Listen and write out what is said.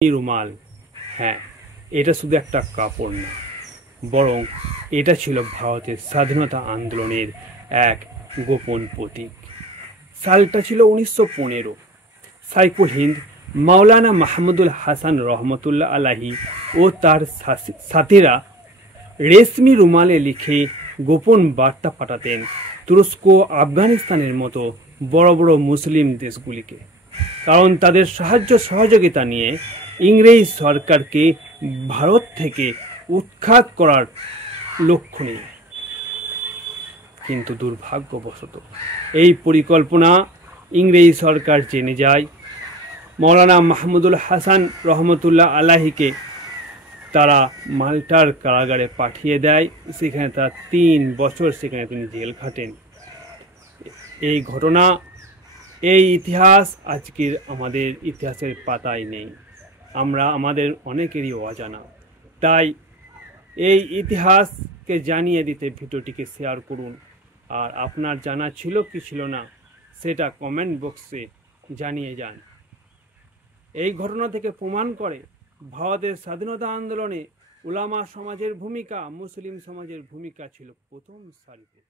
রুমাল, হ্যাঁ, এটা শুধু একটা কাপড় না, বরং এটা ছিল ভারতের স্বাধীনতা আন্দোলনের এক গোপন প্রতীক। সালটা ছিল 1915। সাইফুল হিন্দ মাওলানা মাহমুদুল হাসান রহমতুল্লাহ আলাহি ও তার সাথীরা রেশমি রুমালে লিখে গোপন বার্তা পাঠাতেন তুরস্ক, আফগানিস্তানের মতো বড় বড় মুসলিম দেশগুলিকে, কারণ তাদের সাহায্য সহযোগিতা নিয়ে ইংরেজ সরকারকে ভারত থেকে উৎখাত করার লক্ষ্য নিয়ে। কিন্তু দুর্ভাগ্যবশত এই পরিকল্পনা ইংরেজ সরকার জেনে যায়। মৌলানা মাহমুদুল হাসান রহমতুল্লাহ আলাহিকে তারা মাল্টার কারাগারে পাঠিয়ে দেয়। সেখানে তারা 3 বছর সেখানে তিনি জেল খাটেন। এই ঘটনা, এই ইতিহাস আজকের আমাদের ইতিহাসের পাতায় নেই, আমাদের অনেকেরই অজানা। তাই এই ইতিহাসকে জানিয়ে দিতে ভিডিওটিকে শেয়ার করুন। আর আপনার জানা ছিল কি ছিল না সেটা কমেন্ট বক্সে জানিয়ে যান। এই ঘটনা থেকে প্রমাণ করে ভারতের স্বাধীনতা আন্দোলনে উলামা সমাজের ভূমিকা, মুসলিম সমাজের ভূমিকা ছিল প্রথম সারিতে।